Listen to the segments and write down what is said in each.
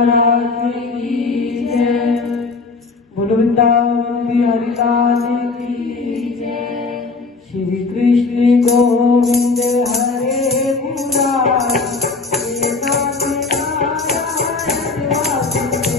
महाराज की जय। बोलो वृंदावन बिहारी लाल की जय। श्री कृष्ण गोविंद हरे मुरारी, हे नाथ नारायण वासुदेवा।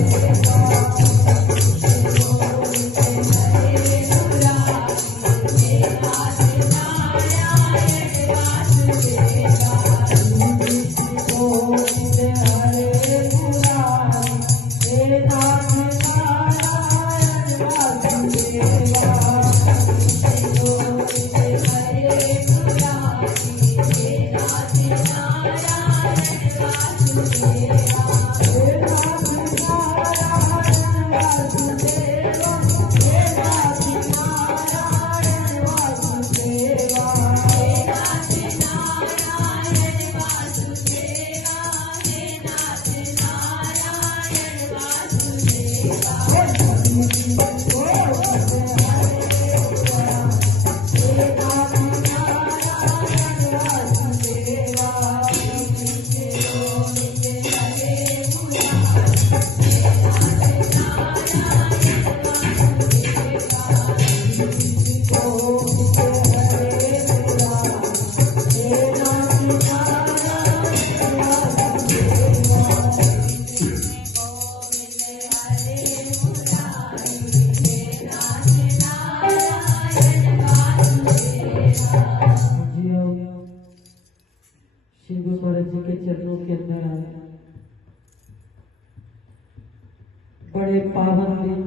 बड़े पावन दिन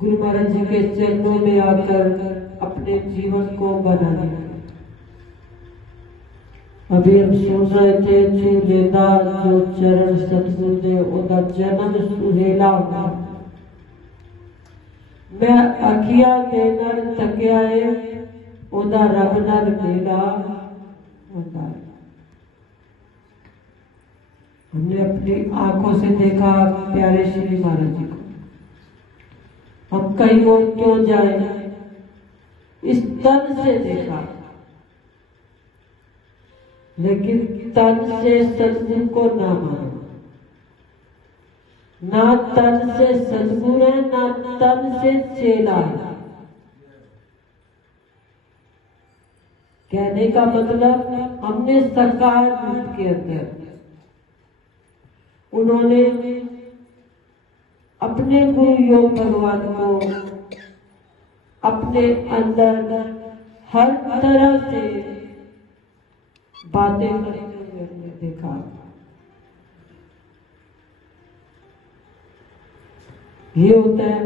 गुरु महाराज जी के चरणों में आकर अपने जीवन को बना लिया। अभी हम सुन रहे थे चूलेदार जो चरण सतगुरुदेव ओदा जन्म सुहेला होगा। मैं अखिया देनर तकियाए ओदा रब नाल मेला होगा। हमने अपनी आंखों से देखा प्यारे श्री महाराज जी को। हम कहीं और क्यों जाए, इस तन से देखा, लेकिन तन से सतगुरु को ना मानो। ना तन से सतगुरु है, ना तन से चेला है। कहने का मतलब हमने साकार रूप के अंदर उन्होंने अपने गुरु योग भगवान को अपने अंदर हर तरह से बातें करते हुए हमने देखा। ये होता है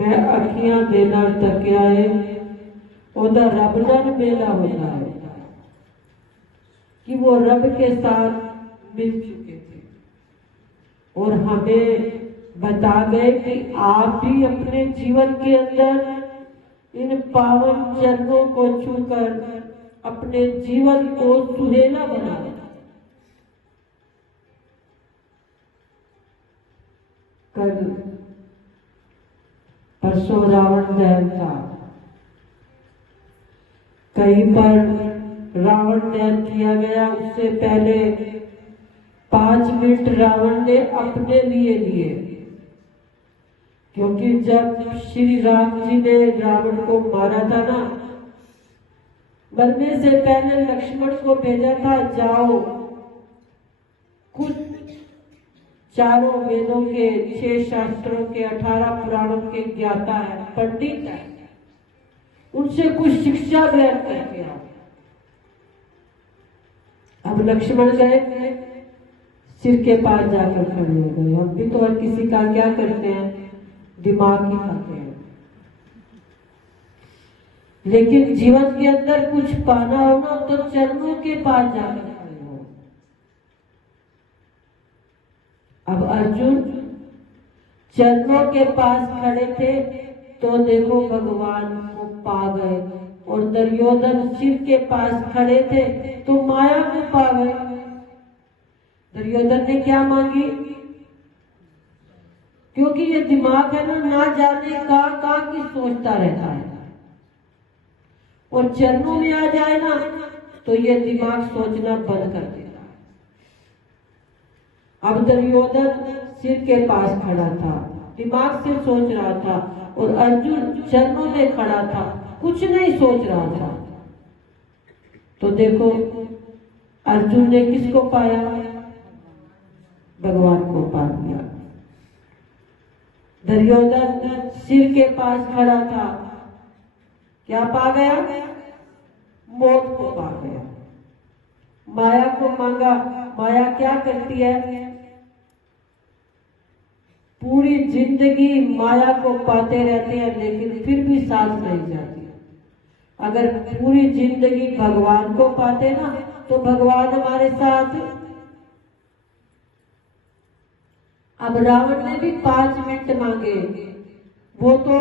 मैं अखियां देना तकियाए ओदा रब नाल मेला होता है कि वो रब के साथ मिल चुके थे और हमें बता गए कि आप भी अपने जीवन के अंदर इन पावन चरणों को छूकर अपने जीवन को सुहेला बना। कल परसों रावण दहन था। कहीं पर रावण दहन किया गया, उससे पहले 5 मिनट रावण ने अपने लिए लिए, क्योंकि जब श्री राम जी ने रावण को मारा था ना, मरने से पहले लक्ष्मण को भेजा था, जाओ खुद चारों वेदों के 6 शास्त्रों के 18 पुराणों के ज्ञाता है, पंडित है, उनसे कुछ शिक्षा ग्रहण करके आओ। अब लक्ष्मण गए, सिर के पास जाकर खड़े हो गए। हम भी तो हर किसी का क्या करते हैं, दिमाग ही खाते हैं। लेकिन जीवन के अंदर कुछ पाना हो ना, तो चरणों के पास जाकर खड़े हो। अब अर्जुन चरणों के पास खड़े थे तो देखो भगवान को पा गए, और दुर्योधन सिर के पास खड़े थे तो माया को पा गए। दुर्योधन ने क्या मांगी, क्योंकि ये दिमाग है ना जाने कहां की सोचता रहता है, और चरणों में आ जाए ना तो ये दिमाग सोचना बंद कर देता है। अब दुर्योधन सिर के पास खड़ा था, दिमाग से सोच रहा था, और अर्जुन चरणों में खड़ा था, कुछ नहीं सोच रहा था। तो देखो अर्जुन ने किसको पाया? भगवान को पा लिया। दुर्योधन सिर के पास खड़ा था, क्या पा गया? मौत को पा गया। माया को मांगा, माया क्या करती है? पूरी जिंदगी माया को पाते रहते हैं, लेकिन फिर भी साथ नहीं जाती। अगर पूरी जिंदगी भगवान को पाते ना, तो भगवान हमारे साथ। अब रावण ने भी 5 मिनट मांगे, वो तो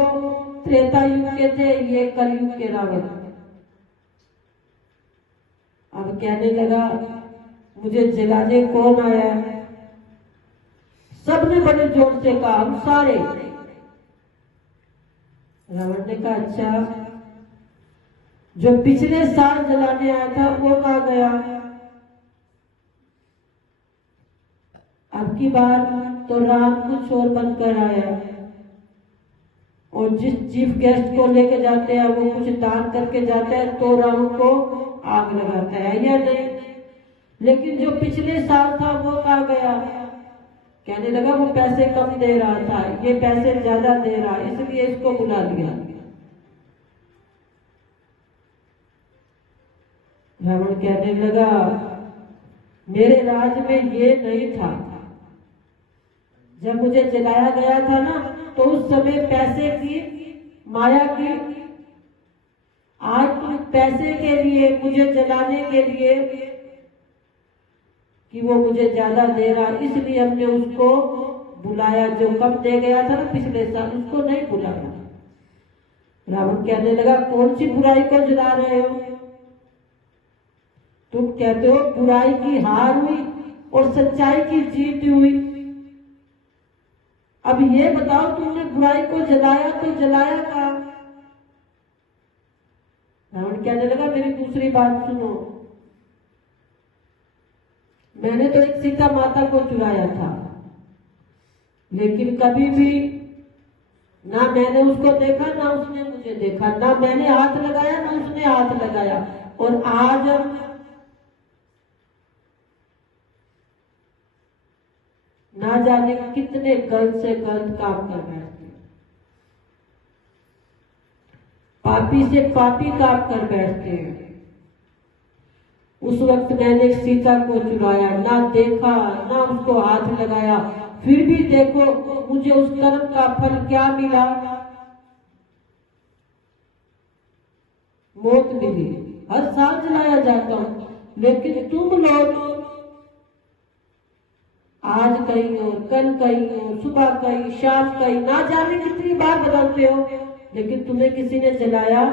त्रेता युग के थे, ये कलयुग के रावण। अब कहने लगा मुझे जलाने कौन आया है? सबने बड़े जोर से कहा, हम सारे। रावण ने कहा अच्छा, जो पिछले साल जलाने आया था वो कहाँ गया? अब की बार तो राम कुछ और बनकर आया, और जिस चीफ गेस्ट को लेके जाते हैं वो कुछ दान करके जाता है, तो राम को आग लगाता है या नहीं? लेकिन जो पिछले साल था वो कहाँ गया? कहने लगा वो पैसे कम दे रहा था, ये पैसे ज्यादा दे रहा, इसलिए इसको बुला लिया। रावण कहने लगा मेरे राज में ये नहीं था। जब मुझे जलाया गया था ना, तो उस समय पैसे की माया की। आज तुम पैसे के लिए, मुझे जलाने के लिए कि वो मुझे ज्यादा दे रहा, इसलिए हमने उसको बुलाया। जो कम दे गया था ना पिछले साल, उसको नहीं बुलाया। रावण कहने लगा कौन सी बुराई को जला रहे हो? तुम कहते हो बुराई की हार हुई और सच्चाई की जीत हुई। अब ये बताओ तुमने बुराई को जलाया तो जलाया कहाँ? रावण कहने लगा मेरी दूसरी बात सुनो। मैंने तो एक सीता माता को चुराया था, लेकिन कभी भी ना मैंने उसको देखा ना उसने मुझे देखा, ना मैंने हाथ लगाया ना उसने हाथ लगाया। और आज ना जाने कितने गलत से गलत काम कर बैठते, पापी से पापी काम कर बैठते हैं। उस वक्त मैंने सीता को चुराया, ना देखा ना उसको हाथ लगाया, फिर भी देखो मुझे उस कर्म का फल क्या मिला? मौत मिली। हर साल जलाया जाता हूं, लेकिन तुम लोग आज कहीं हो, कल कहीं हो, सुबह कहीं, शाम कहीं, ना जाने कितनी बार बदलते हो, लेकिन तुम्हें किसी ने जलाया?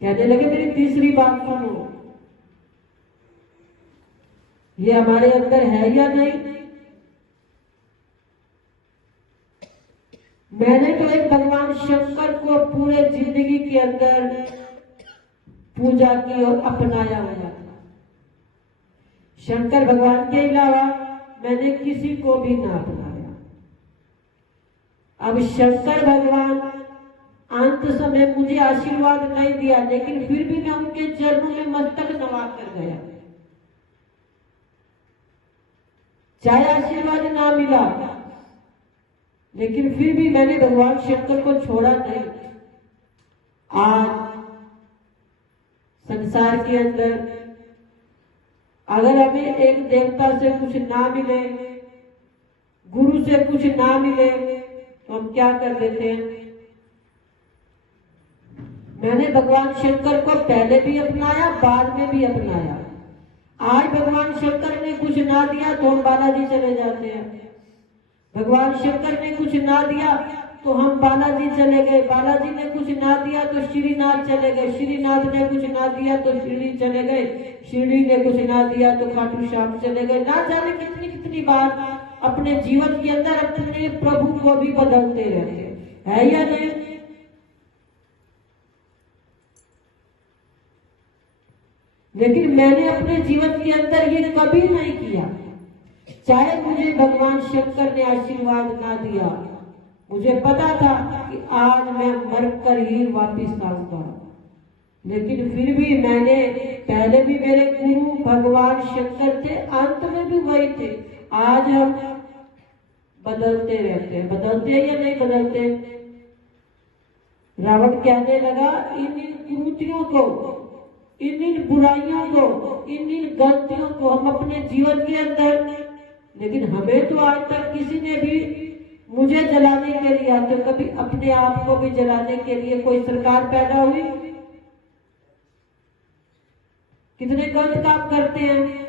कहने लगे मेरी तीसरी बात सुनो, ये हमारे अंदर है या नहीं? मैंने तो एक भगवान शंकर को पूरे जिंदगी के अंदर पूजा की और अपनाया हुआ था। शंकर भगवान के अलावा मैंने किसी को भी ना अपनाया। अब शंकर भगवान अंत समय मुझे आशीर्वाद नहीं दिया, लेकिन फिर भी मैं उनके चरणों में मस्तक नवा कर गया। चाहे आशीर्वाद ना मिला, लेकिन फिर भी मैंने भगवान शंकर को छोड़ा नहीं। आज संसार के अंदर अगर हमें एक देवता से कुछ ना मिले, गुरु से कुछ ना मिले, तो हम क्या कर देते हैं? मैंने भगवान शंकर को पहले भी अपनाया, बाद में भी अपनाया। आज भगवान शंकर ने कुछ ना दिया तो हम बालाजी चले जाते हैं। भगवान शंकर ने कुछ ना दिया तो हम बालाजी चले गए। बालाजी ने कुछ ना दिया तो श्रीनाथ चले गए। श्रीनाथ ने कुछ ना दिया तो शिरडी चले गए। शिरडी ने कुछ ना दिया तो खाटू श्याम चले गए। ना जाने कितनी कितनी बार अपने जीवन के अंदर अपने प्रभु को भी बदलते रहते हैं, है या नहीं? लेकिन मैंने अपने जीवन के अंदर ये कभी नहीं किया। चाहे मुझे भगवान शंकर ने आशीर्वाद ना दिया, मुझे पता था कि आज मैं मरकर ही वापिस आऊंगा, लेकिन फिर भी मैंने, पहले भी मेरे गुरु भगवान शंकर थे, अंत में भी वही थे। आज हम बदलते रहते हैं, बदलते हैं या नहीं बदलते? रावण कहने लगा, इन कुरीतियों को, इन बुराइयों को, इन गलतियों को हम अपने जीवन के अंदर, लेकिन हमें तो आज तक किसी ने भी मुझे जलाने के लिए, तो कभी अपने आप को भी जलाने के लिए कोई सरकार पैदा हुई? कितने गलत काम करते हैं।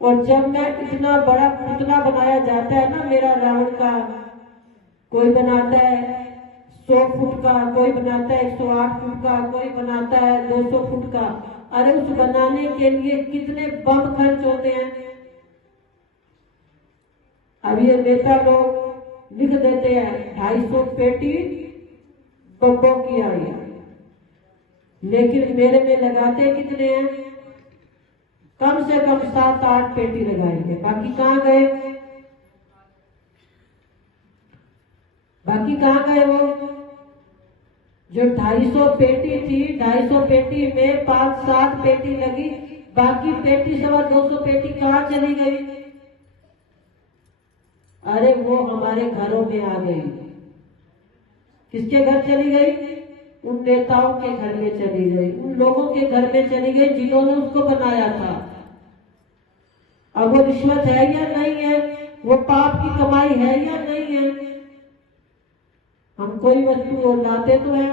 और जब मैं इतना बड़ा पुतला बनाया जाता है ना मेरा रावण का, कोई बनाता है 100 फुट का, कोई बनाता है 108 फुट का, कोई बनाता है 200 फुट का। अरे उस बनाने के लिए कितने बम खर्च होते हैं। अब ये नेता लोग लिख देते हैं 250 पेटी बम्बों की आई, लेकिन मेरे में लगाते कितने हैं? कम से कम 7-8 पेटी लगाएंगे। बाकी कहाँ गए? बाकी कहाँ गए? वो जो 250 पेटी थी, 250 पेटी में 5-7 पेटी लगी, बाकी पेटी 250 पेटी कहाँ चली गई? अरे वो हमारे घरों में आ गई। किसके घर चली गई? उन नेताओं के घर में चली गई, उन लोगों के घर में चली गई जिन्होंने उसको बनाया था। अब वो रिश्वत है या नहीं है? वो पाप की कमाई है या नहीं है? हम कोई वस्तु और लाते तो है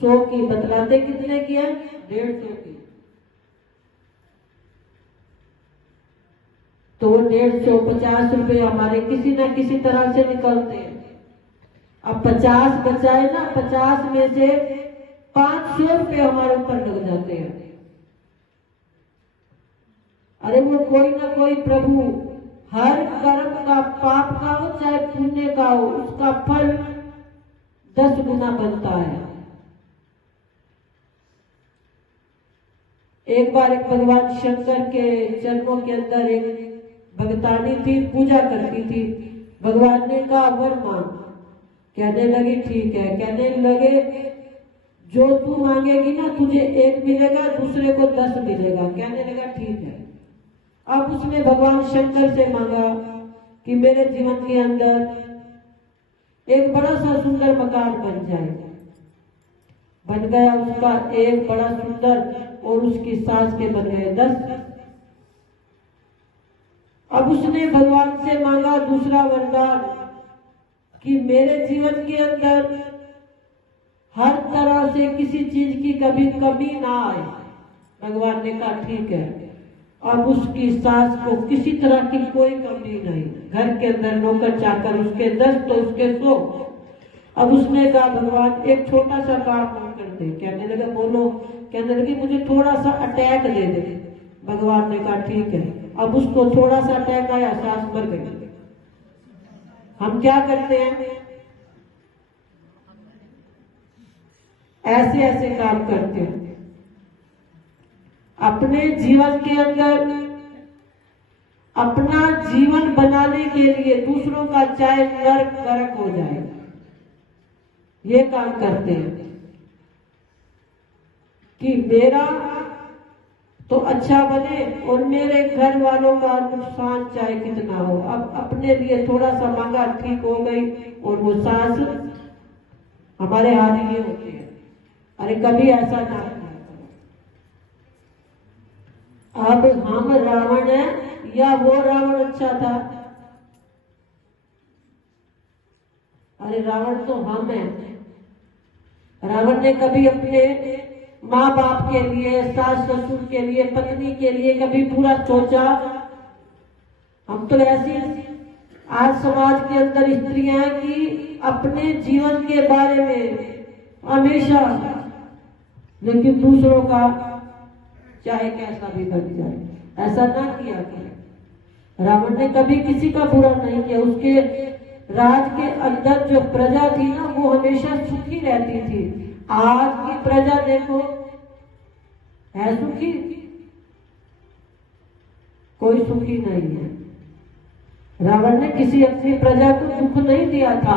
100 की, बतलाते कितने की है? 150 की। तो 150 रुपए हमारे किसी ना किसी तरह से निकलते हैं। अब 50 बचाए ना, 50 में से 500 रुपए हमारे ऊपर लग जाते हैं। अरे वो कोई ना कोई प्रभु हर कर्म का, पाप का हो चाहे पुण्य का हो, उसका फल 10 गुना बनता है। एक बार एक भगवान शंकर के चरणों के अंदर एक भगतानी थी, पूजा करती थी। भगवान ने कहा वर मांग। कहने लगी ठीक है। कहने लगे जो तू मांगेगी ना तुझे 1 मिलेगा, दूसरे को 10 मिलेगा। कहने लगा ठीक है। अब उसने भगवान शंकर से मांगा कि मेरे जीवन के अंदर एक बड़ा सा सुंदर मकान बन जाए। बन गया उसका एक बड़ा सुंदर, और उसकी सास के बन गए 10। अब उसने भगवान से मांगा दूसरा वरदान कि मेरे जीवन के अंदर हर तरह से किसी चीज की कभी कमी ना आए। भगवान ने कहा ठीक है। अब उसकी सास को किसी तरह की कोई कमी नहीं, घर के अंदर नौकर चाकर उसके 10 तो उसके 100। अब उसने कहा भगवान एक छोटा सा काम कर दे। कहने लगा बोलो। कहने लगी मुझे थोड़ा सा अटैक दे दे। भगवान ने कहा ठीक है। अब उसको थोड़ा सा अटैक आया, सास मर गई। हम क्या करते हैं? ऐसे ऐसे काम करते हैं। अपने जीवन के अंदर अपना जीवन बनाने के लिए दूसरों का चाहे नरक नरक हो जाए, ये काम करते हैं कि मेरा तो अच्छा बने और मेरे घर वालों का नुकसान चाहे कितना हो। अब अपने लिए थोड़ा सा मांगा, ठीक हो गई, और वो सास हमारे हाथ ये होते हैं। अरे कभी ऐसा ना। अब हम रावण है या वो रावण अच्छा था? अरे रावण तो हम है। रावण ने कभी अपने माँ बाप के लिए, सास ससुर के लिए, पत्नी के लिए कभी पूरा सोचा? हम तो ऐसी आज समाज के अंदर स्त्रियां हैं कि अपने जीवन के बारे में हमेशा, लेकिन दूसरों का चाहे कैसा भी बन जाए, ऐसा ना किया करें। रावण ने कभी किसी का बुरा नहीं किया। उसके राज के अंदर जो प्रजा थी ना, वो हमेशा सुखी रहती थी। आज की प्रजा देखो, है सुखी? कोई सुखी नहीं है। रावण ने किसी अपनी प्रजा को दुख नहीं दिया था,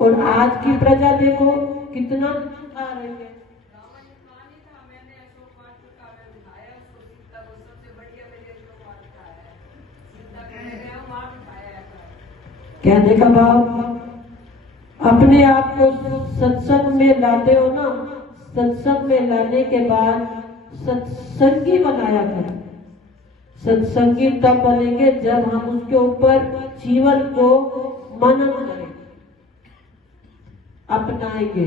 और आज की प्रजा देखो कितना दुख उठा रही है। कहने का भाव, अपने आप को सत्संग में लाते हो ना, सत्संग में लाने के बाद सत्संगी बनाया करें। सत्संगी तब बनेंगे जब हम उसके ऊपर जीवन को मनन करें, अपनाएंगे।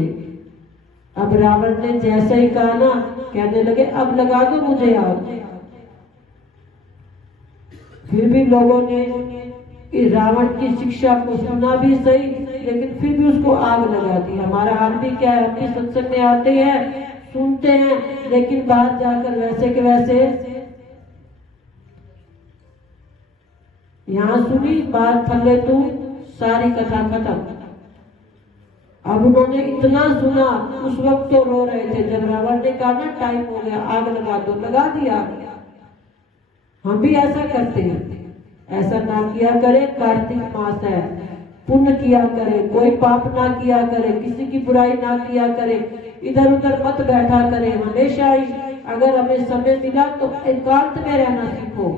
अब रावण ने जैसे ही कहा ना, कहने लगे अब लगा दो मुझे आग। फिर भी लोगों ने रावण की शिक्षा को सुना भी सही, लेकिन फिर भी उसको आग लगा दी। हमारा हाल भी क्या है, हम भी सत्संग में आते हैं, सुनते हैं, लेकिन बाहर जाकर वैसे के वैसे, यहाँ सुनी बात थले तू सारी कथा खत्म। अब उन्होंने इतना सुना, उस वक्त तो रो रहे थे, जब रावण ने कहा ना टाइम हो गया आग लगा दो, लगा दिया। हम भी ऐसा करते हैं, ऐसा ना किया करे। कार्तिक मास है, पुण्य किया करे, कोई पाप ना किया करे, किसी की बुराई ना किया करे, इधर उधर मत बैठा करे। हमेशा ही अगर हमें समय मिला तो एकांत में रहना सीखो।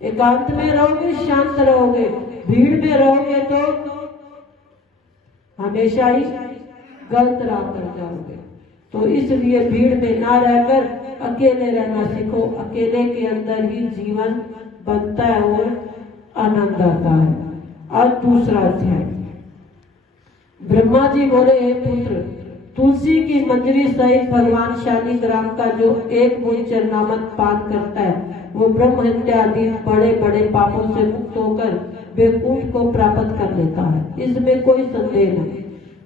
एकांत में रहोगे शांत रहोगे, भीड़ में रहोगे तो हमेशा ही गलत राह पर जाओगे। तो इसलिए भीड़ में ना रहकर अकेले रहना सीखो। अकेले के अंदर ही जीवन बनता है और आनंद आता है। और दूसरा अध्याय, ब्रह्मा जी बोले, हे पुत्र, तुलसी की मंजरी सहित भगवान शालिग्राम का जो एक गुंचर नामक पान करता है, वो ब्रह्म हत्या आदि बड़े बड़े पापों से मुक्त होकर वैकुंठ को प्राप्त कर लेता है, इसमें कोई संदेह नहीं।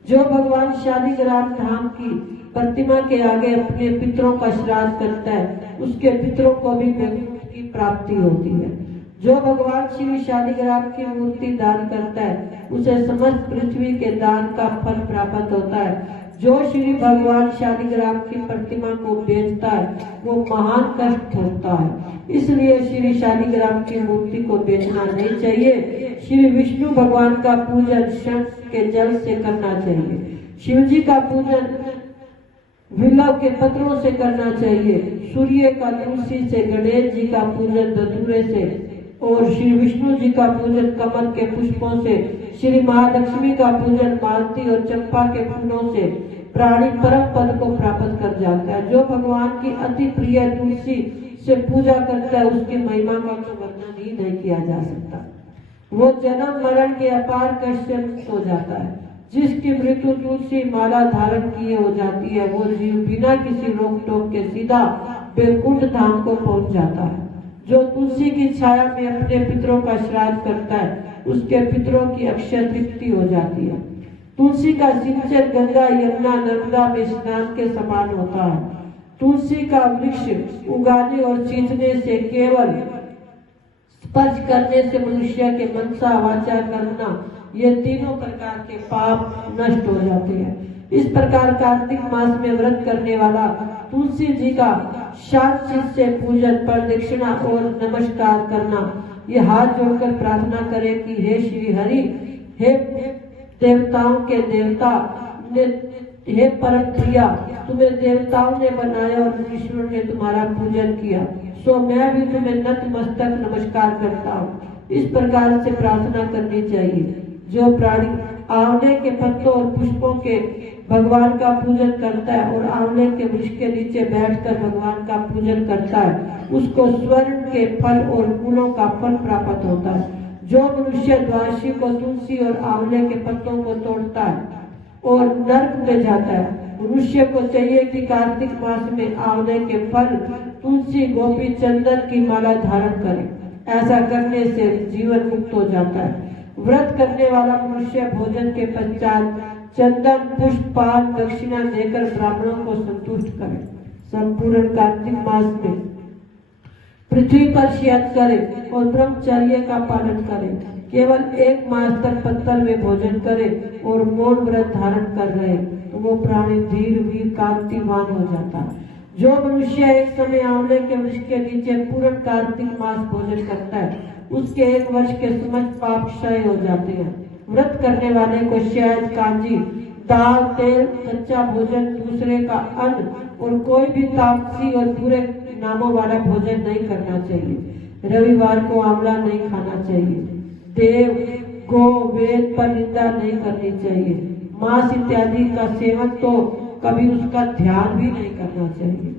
जो भगवान शालिग्राम धाम की प्रतिमा के आगे अपने पितरों का श्राद्ध करता है, उसके पितरों को भी वैकुंठ की प्राप्ति होती है। जो भगवान श्री शालिग्राम की मूर्ति दान करता है, उसे समस्त पृथ्वी के दान का फल प्राप्त होता है। जो श्री भगवान शालिग्राम की प्रतिमा को बेचता है, वो महान कष्ट भोगता है। इसलिए श्री शालिग्राम की मूर्ति को बेचना नहीं चाहिए। श्री विष्णु भगवान का पूजन शंख के जल से करना चाहिए। शिव जी का पूजन विल्लव के पत्रों से करना चाहिए। सूर्य का तुलसी से, गणेश जी का पूजन धतूरे से, और श्री विष्णु जी का पूजन कमल के पुष्पों से, श्री महालक्ष्मी का पूजन मालती और चंपा के फूलों से प्राणी परम पद को प्राप्त कर जाता है। जो भगवान की अति प्रिय तुलसी से पूजा करता है, उसकी महिमा का तो वर्णन ही नहीं किया जा सकता। वो जन्म मरण के अपार कष्ट से मुक्त हो जाता है। जिसकी मृत्यु तुलसी माला धारण किए हो जाती है, वो जीव बिना किसी रोक टोक के सीधा वैकुंठ धाम को पहुंच जाता है। जो तुलसी की छाया में अपने पितरों का श्राद्ध करता है, उसके पितरों की अक्षय तृप्ति हो जाती है। तुलसी का सिंचन गंगा यमुना नर्मदा में स्नान के समान होता है। तुलसी का वृक्ष उगाने और सींचने से, केवल स्पर्श करने से मनुष्य के मनसा वाचा कर्मणा, ये तीनों प्रकार के पाप नष्ट हो जाते हैं। इस प्रकार कार्तिक मास में व्रत करने वाला तुलसी जी का शांत चित्त से पूजन, प्रदक्षिणा और नमस्कार करना, ये हाथ जोड़कर प्रार्थना करे कि हे श्री हरि, हे देवताओं के देवता, हे परम प्रिया, तुम्हें देवताओं ने बनाया और ईश्वर ने तुम्हारा पूजन किया, सो मैं भी तुम्हें नतमस्तक नमस्कार करता हूँ। इस प्रकार से प्रार्थना करनी चाहिए। जो प्राणी आंवले के पत्तों और पुष्पों के भगवान का पूजन करता है और आंवले के वृक्ष के नीचे बैठकर भगवान का पूजन करता है, उसको स्वर्ण के फल और फूलों का फल प्राप्त होता है। जो मनुष्य द्वादशी को तुलसी और आंवले के पत्तों को तोड़ता है और नर्क में जाता है, मनुष्य को चाहिए कि कार्तिक मास में आंवले के फल, तुलसी, गोपी, चंदन की माला धारण करे। ऐसा करने से जीवन मुक्त हो जाता है। व्रत करने वाला मनुष्य भोजन के पश्चात चंदन, पुष्प, पान, दक्षिणा देकर ब्राह्मणों को संतुष्ट करे। संपूर्ण कार्तिक मास में पृथ्वी पर शयन करे और ब्रह्मचर्य का पालन करे। केवल 1 मास तक पत्तल में भोजन करे और मौन व्रत धारण कर रहे, तो वो प्राणी धीर वीर कांतिवान हो जाता है। जो मनुष्य एक समय आंवले के वृक्ष के नीचे पूर्ण कार्तिक मास भोजन करता है, उसके 1 वर्ष के समस्त पाप क्षय हो जाते हैं। व्रत करने वाले को शहद, कांजी, दाल, तेल, कच्चा भोजन, दूसरे का अन्न और कोई भी तामसी और बुरे नामों वाला भोजन नहीं करना चाहिए। रविवार को आंवला नहीं खाना चाहिए। देव, गो, वेद पर निंदा नहीं करनी चाहिए। मांस इत्यादि का सेवन तो कभी उसका ध्यान भी नहीं करना चाहिए।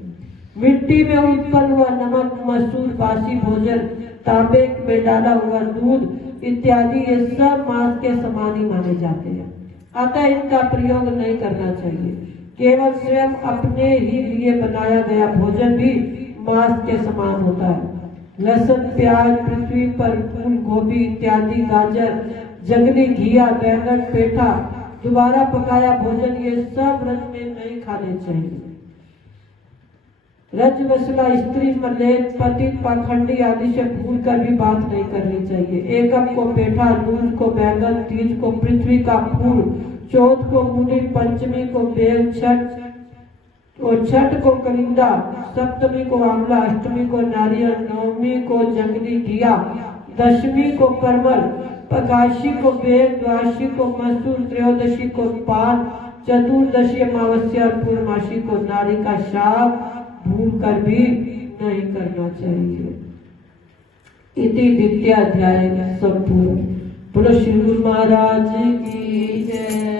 मिट्टी में उत्पन्न हुआ नमक, मसूर, बासी भोजन, तांबे में डाला हुआ दूध इत्यादि ये सब मांस के समान ही माने जाते हैं, अतः इनका प्रयोग नहीं करना चाहिए। केवल स्वयं अपने ही लिए बनाया गया भोजन भी मांस के समान होता है। लहसुन, प्याज, पृथ्वी पर फूल गोभी इत्यादि, गाजर, जंगली घिया, बैंगन, पेठा, दोबारा पकाया भोजन ये सब व्रत में नहीं खाने चाहिए। रजवसला, स्त्री, मलेच्छ, पतित, पाखंडी आदि से भूलकर भी बात नहीं करनी चाहिए। एकम को पेठा, दूज को बैंगन, तीज को पृथ्वी का फूल, चौथ को मूली, पंचमी को बेल, छठ को कलिंदा, सप्तमी को आंवला, अष्टमी को नारियल, नवमी को जंगली घिया, दशमी को परमल, एकादशी को बेल, द्वादशी को मसूर, त्रयोदशी को पान, चतुर्दशी अमावस्या और पूर्णमासी को नारी का शाक भूल कर भी नहीं करना चाहिए। इति द्वितीय अध्याय संपूर्ण। बोलो श्री गुरु महाराज की जय।